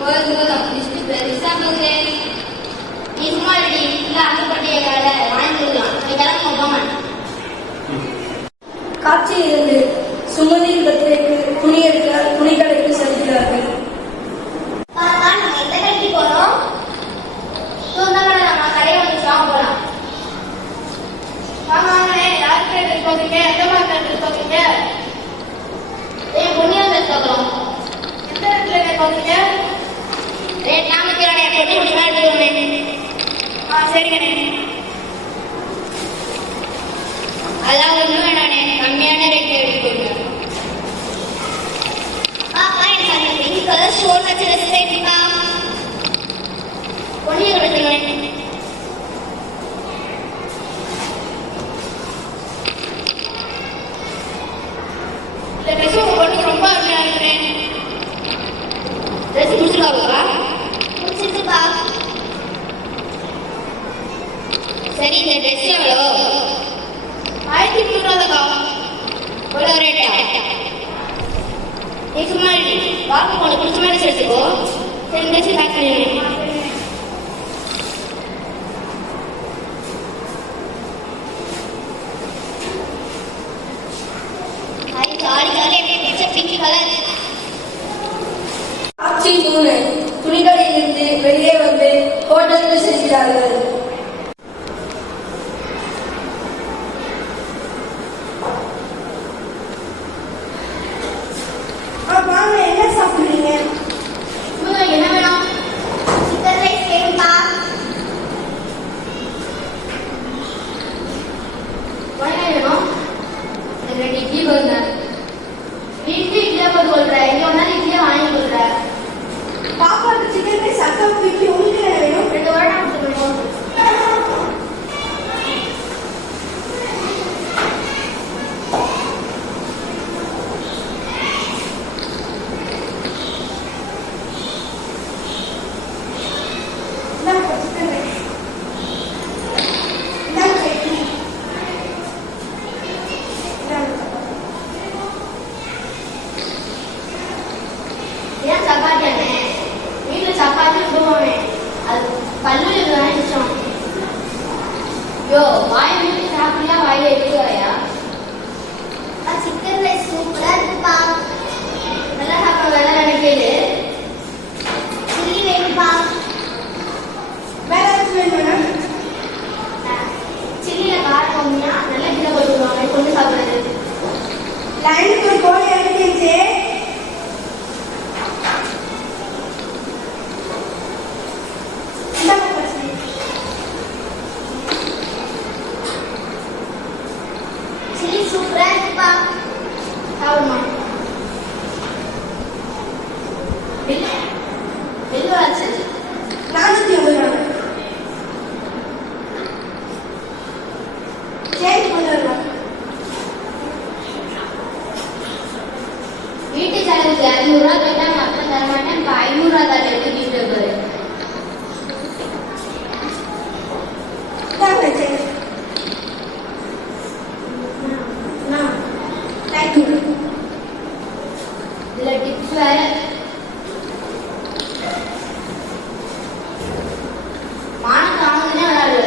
போதும் லிஸ்ட் பெருசா போகுது. நீ சும்மா ரெடி இல்ல அங்கப்பட்டிய கடை வாங்கி கொடுக்கலாம். கிளம்ப போங்க. காட்சி 2. சுமதி பர்த்டேக்கு துணி எடுக்க துணி கடைக்கு செல்கிறார்கள். நம்ம எந்த கடைக்கு போறோம்? நம்ம கடையை வந்து வாங்க போலாம். வாங்க யார் கடைக்கு போறீங்க? எந்த மாதிரி கடைக்கு போறீங்க? பொன்னியா போகிறோம். எந்த இடத்துல போறீங்க? நாமக்கல் பொட்டி முடி மாதிரி. சரிங்கண்ணே. அதெல்லாம் ஒன்றும் வேணாண்ணே, கம்மியான ரேட் எடுத்துக்கோங்க. எனக்கு அந்த பிங்க் கலர் ஷோல் வச்சு ட்ரெஸ் எடுப்பா. பொன்னியை கொடுத்துருங்க. இந்த ட்ரெஸ் உங்க பொண்ணுக்கு ரொம்ப அருமையா இருக்கிறேன். ட்ரெஸ் முடிச்சிருக்காங்களா? முடிச்சிருக்குப்பா. சரி, இந்த ட்ரெஸ் எவ்வளோ? 1300 எவ்வளோ ரேட்டா? நீ சும்மா வாக்கு போன பிடிச்ச மாதிரி எடுத்துக்கோ. சரி, இந்த ட்ரெஸ் பேக் பண்ணிடுறேன். Pink colour. காட்சி 3. துணிக்கடையிலிருந்து வெளியே வந்து ஹோட்டலுக்கு செல்கிறார்கள். என்ன சாப்பிடுறீங்க? என்ன வேணும்? சிக்கன் ரைஸ் வேணும்பா. வேணும்? 2 இட்லி போடுங்க. வீட்டு இட்லியா போட்டு கொடுக்குறேன். எங்க ஒன்னாலும் இட்லியா வாங்கி கொடுக்குறேன். பாப்பாவுக்கு சிக்கன் ரைஸ் அக்காவுக்கு இட்லி, உங்களுக்கு என்ன வேணும்? 2 வருடம் கொடுத்துருக்கோம். ஏன் சப்பாத்தியானே? வீட்டுல சப்பாத்தி போவானே, அது கல்லூரியில் தான் இஷ்டம். யோ, வாய் வீட்டு சாப்பிடா வாயில இருக்குவாயா? சிக்கன் ரைஸ் சூப்பரா இருக்குப்பா. நல்லா சாப்பிட வேலை நினைக்கிறது. சில்லி வேணுப்பா. வேற ஏதாச்சும் வேணும்? சில்லியில காரம் கம்மியா நல்லா கிலோ போட்டுருவாங்க. கொண்டு சாப்பிடுறது. லைனுக்கு ஒரு கோழி இறக்கிச்சு. சில்லி சூப்பரா இருக்குப்பா. சாப்பிடுமா? எவ்வளோ ஆச்சு? 450. சரி, கொண்டு வரலாம். வீட்டு செலவுக்கு 200 கேட்டா மொத்தம் தர மாட்டேன். இப்போ 500 தான் எடுத்துக்கிட்டு பாரு. இதுல டிப்ஸ் வேற. மானத்தை வாங்கினே விளையாடு.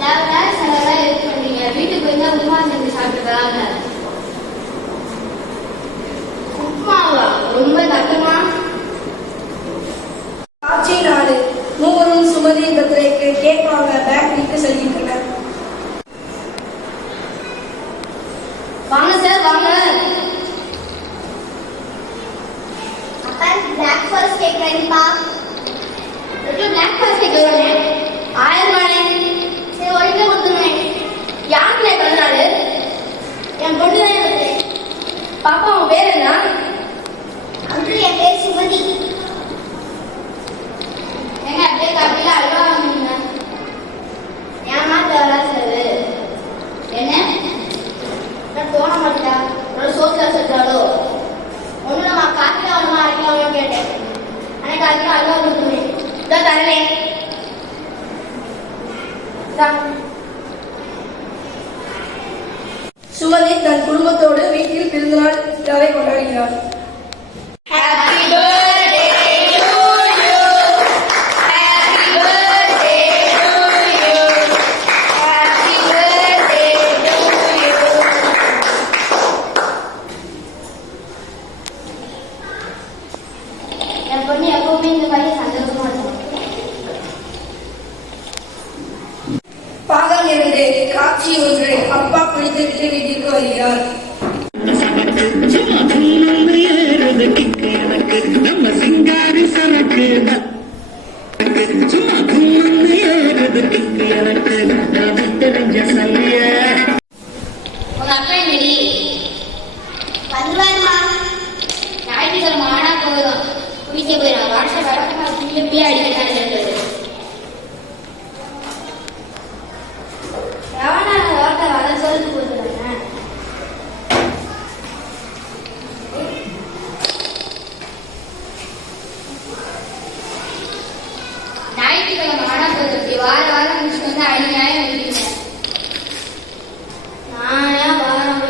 தேவையில்லாத செலவெல்லாம் எடுத்து பண்ணீங்க. வீட்டுக்கு போய் தான் உமா செஞ்சு சாப்பிட்டுக்கலாங்க. உப்மாவா? ரொம்ப கஷ்டமா? காட்சி 4. மூவரும் சுமதி பர்த்டேக்கு கேக் வாங்க பேக்கரிக்கு செல்கின்றனர். வாங்க சார், வாங்க. அப்பா, பிளாக் ஃபாரஸ்ட் கேக் வேணும்பா. பிளாக் ஃபாரஸ்ட் கேக் வேணும். 1000 ரூபாய். சரி, ஒரு கிலோ கொடுத்துருங்க. யாருக்குள்ள பிறந்தாரு? என் பொண்ணு தான் இருக்கு. பாப்பா, உன் பேர் என்ன? அங்கிள், என் பேர் சுமதி. எங்க அப்படியே காப்பில அல்வா வாங்குறீங்க? ஏமா தேவரா சார்? என்ன தோண மாட்டா? ஒரு சோத்துல சொல்றாளோ? ஒண்ணு நம்ம காப்பில ஒண்ணுமா அரைக்கலாம் கேட்டேன். அன்னைக்கு காப்பில அல்வா கொடுத்துருவேன். இதான் தரலே. சுமதி தன் குடும்பத்தோடு வீட்டில் பிறந்தநாள் விழாவை கொண்டாடுகிறார். காட்சி ஒன்று. அப்பா குளித்துவிட்டு வீட்டிற்கு வருகிறார். நம்ம சிங்காரி சரக்கு சும்மா எனக்கு தெரிஞ்ச சொல்லிய உங்க அக்கா என்னடி வந்துருவாருமா. ஞாயிற்றுக்கிழமை ஆனா போதும் குளிக்க போயிடும். வாட்ஸ்அப் வழக்கமா பிள்ளை அடிக்கிறாங்க. ரவணா வார்த்தை வர சொல்லிட்டு போட்டுருங்க. ஞாயிற்றுக்கிழமை ஆனா போதும் வாரம் முடிச்சுட்டு வந்து அநியாயம் முடியுங்க. நானே வாரம்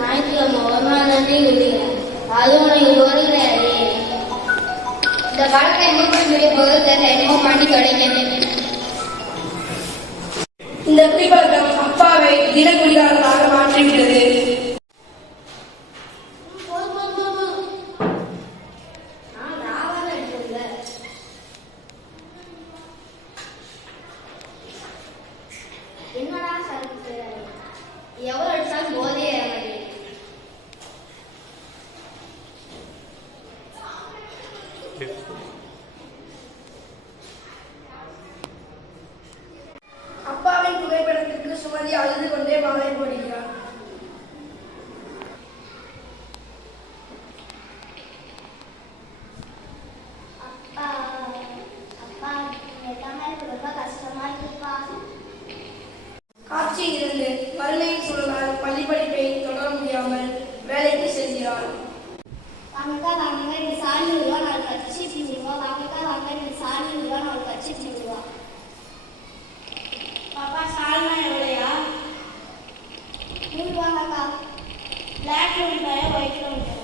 ஞாயிற்றுக்கிழமை ஒரு நாள் தானே விடுகிறேன். அதுவும் உனக்கு ஒரு கிடையாது. இந்த காலத்துல எங்க போய் வெளியே போகிறது தெரியல. என்னமோ பண்ணி கிடைக்க. இந்த குடிப்பழக்கம் அப்பாவை தினக்குடிகாரனாக மாற்றிவிட்டது. என்னடா சரக்கு எவ்வளவு அடிச்சாலும் போதையே ஏறாது. அப்பாவின் புகைப்படத்திற்கு சுமதி அழுது கொண்டே மாலை போடுகிறார். அப்பா அப்பா எனக்கு ரொம்ப கஷ்டமா இருக்குப்பா. காட்சி 2. வறுமையின் சூழலால் பள்ளி படிப்பை தொடர முடியாமல் வேலைக்கு செல்கிறார். வாங்கக்கா வாங்க இந்த சாமி விடுவா நாலு கட்சி விடுவா. வாங்கக்கா வாங்க இந்த சாமி விடுவா நாலு கட்சி விடுவா. பாப்பா சால்னா எவ்வளையா? 100 ரூபாங்கக்கா. பிளாக் ரூபாயா ஒயிட் ரூபாயா?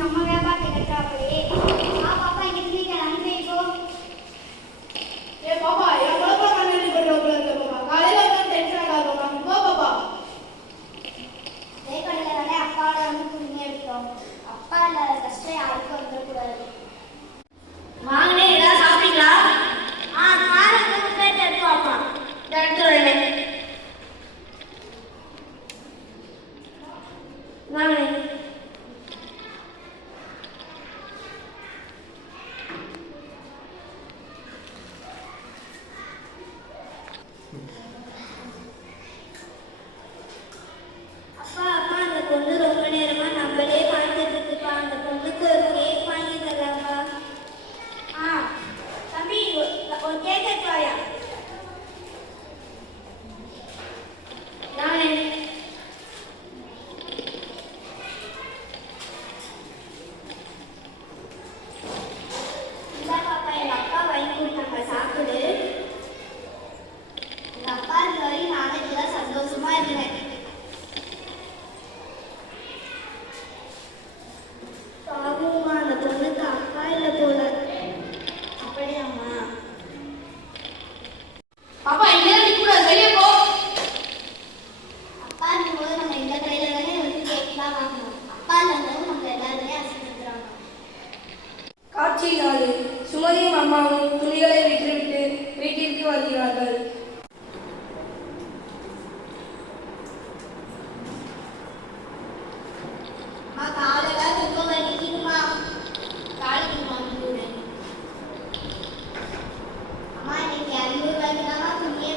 நம்ம வியாபாரத்தை கட்டாப்படியே பாப்பா இங்க நீங்க அனுப்பி போ. ஏ பாப்பா என் பாப்பா கண்ணாடி போட்டு உட்கார்ந்து பாப்பா காலையில வந்து டென்ஷன் ஆகாத பாப்பா போ பாப்பா. அதே கடையில தானே அப்பாவோட வந்து துணி எடுத்தோம். அப்பா இல்லாத கஷ்டம் யாருக்கும் வந்துடக்கூடாது. வாங்கனே ஏதாவது சாப்பிட்டீங்களா? காரத்துக்கு பேட்டு எடுத்து வாப்பா. எடுத்து வரேன். வாங்கனே அப்பா அப்பா அந்த பொண்ணு ரொம்ப நேரமா நம்மளே பார்த்துட்டு இருக்குப்பா. அந்த பொண்ணுக்கு ஒரு கேக் வாங்கி தரலாம்ப்பா. தம்பி ஒரு கேக் எடுத்துவாயா? இல்ல பாப்பா எங்க அப்பா வாங்கி கொடுத்தாங்க சாப்பிடு. எங்க அப்பா இருந்த வரையும் நாளைக்கு தான் சந்தோஷமா இருந்தேன். பாவமா அந்த பொண்ணுக்கு அப்பா இல்லை போல. அப்படியாம்மா? பாப்பா இங்கே நிற்கக்கூடாது வெளியே போ. அப்பா இருக்கும்போது நம்ம இந்த கடையில தானே வந்து கேட்கலாம் வாங்கணும். அப்பா இல்லைன்னாலும் நம்ம எல்லாருமே அசிக்கிறாங்க. காட்சி 4. சுமதியும் அம்மாவும் துணிகளை விட்டுவிட்டு வீட்டிற்கு வருகிறார்கள். அம்மா காலையில ரொம்ப வலிக்குதுமா. காலைக்கு வாங்கிடுறேன். அம்மா இன்னைக்கு 200 ரூபாய்க்கு தான் துணியை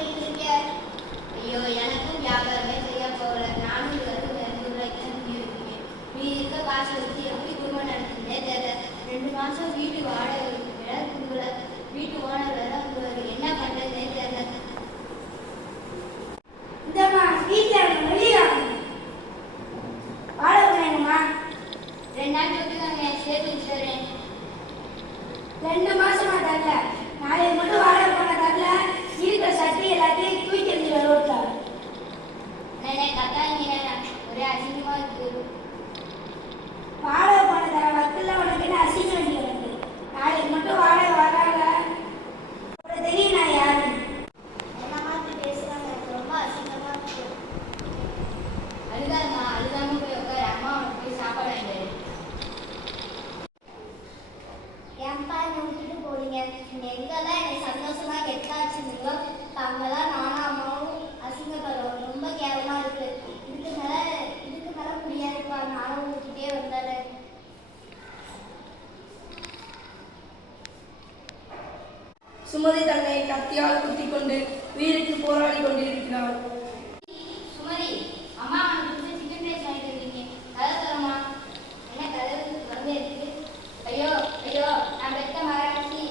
கொண்டு உயிருக்கு போராடி கொண்டிருக்கிறார். சுமதி, அம்மா வந்து சிக்கன் ரைஸ் வாங்கிட்டு இருக்கீங்க. கதை தரமா? என்ன கதை வந்து இருக்கு? ஐயோ ஐயோ, நான் பெத்த மகாராசி.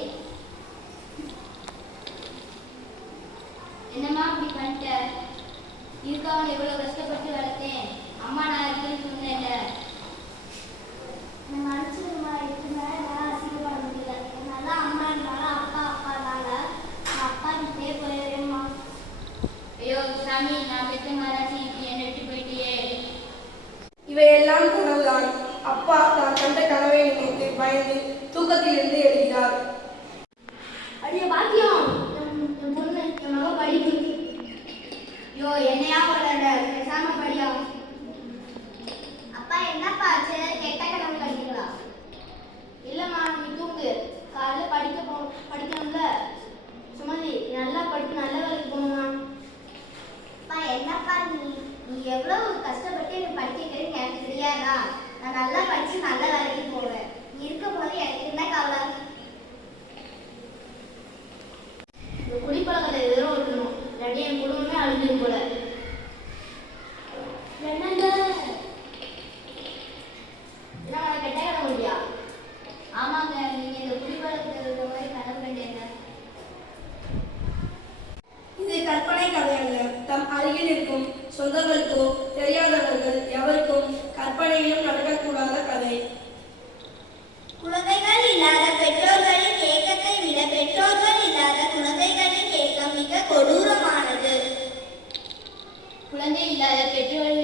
என்னம்மா அப்படி பண்ணிட்ட? இருக்கவன் எவ்வளவு கஷ்டப்பட்டு வளர்த்தேன். அம்மா நான் இருக்குன்னு சொன்னேன்ல. நான் மனுஷனுமா இருக்கிறதுனால என்னால் அசிங்கப்பட முடியல. என்னால் அம்மா இருந்தாலும் அப்பா அப்பானால நான் அப்பா கிட்டே போயிடுறேம்மா. ஐயோ சாமி, நான் பெத்த மகாராசி இப்படி என்ன விட்டு போயிட்டியே. இவையெல்லாம் கனவுதான். அப்பா தான் கண்ட கனவை நினைத்து பயந்து தூக்கத்திலிருந்து எழுகிறார். அடிய பாக்கியம், என் பொண்ணு என் மகன் படிப்பு. ஐயோ என்னையா வளர, பேசாம படியா. அப்பா என்னப்பா ஆச்சு? கெட்ட கனவு கண்டிங்களா? இல்லம்மா, நீ தூங்கு. காலைல படிக்கணும்ல. சுமதி, நீ நல்லா படித்து நல்ல வேலைக்கு போகணுமா? அப்பா என்னப்பா நீ எவ்வளவு கஷ்டப்பட்டு எனக்கு படிக்க வைக்கிறேன்னு எனக்கு தெரியாதா? நான் நல்லா படித்து நல்ல வேலைக்கு போவேன். நீ இருக்கும் போது எனக்கு என்ன கவலை? இந்த குடிப்பழக்கத்தை எதிரும் இருக்கணும். இல்லாட்டி என் குடும்பமே அழிஞ்சிடும் போல. என்னங்க? என்ன கெட்ட கனவு முடியா? ஆமாங்க, நீங்க இந்த குடிப்பழக்கத்தை இருக்கிற மாதிரி கனவு கண்டேங்க. இது கற்பனை கதை அல்ல. தம் அருகில் இருக்கும் சொந்தங்களுக்கோ தெரியாதவர்கள் எவருக்கும் கற்பனையிலும் நடக்கக்கூடாத கதை. குழந்தைகள் இல்லாத பெற்றோர்களின் ஏக்கத்தை விட பெற்றோர்கள் இல்லாத குழந்தைகளின் ஏக்கம் மிக கொடூரமானது. குழந்தை இல்லாத பெற்றோர்கள்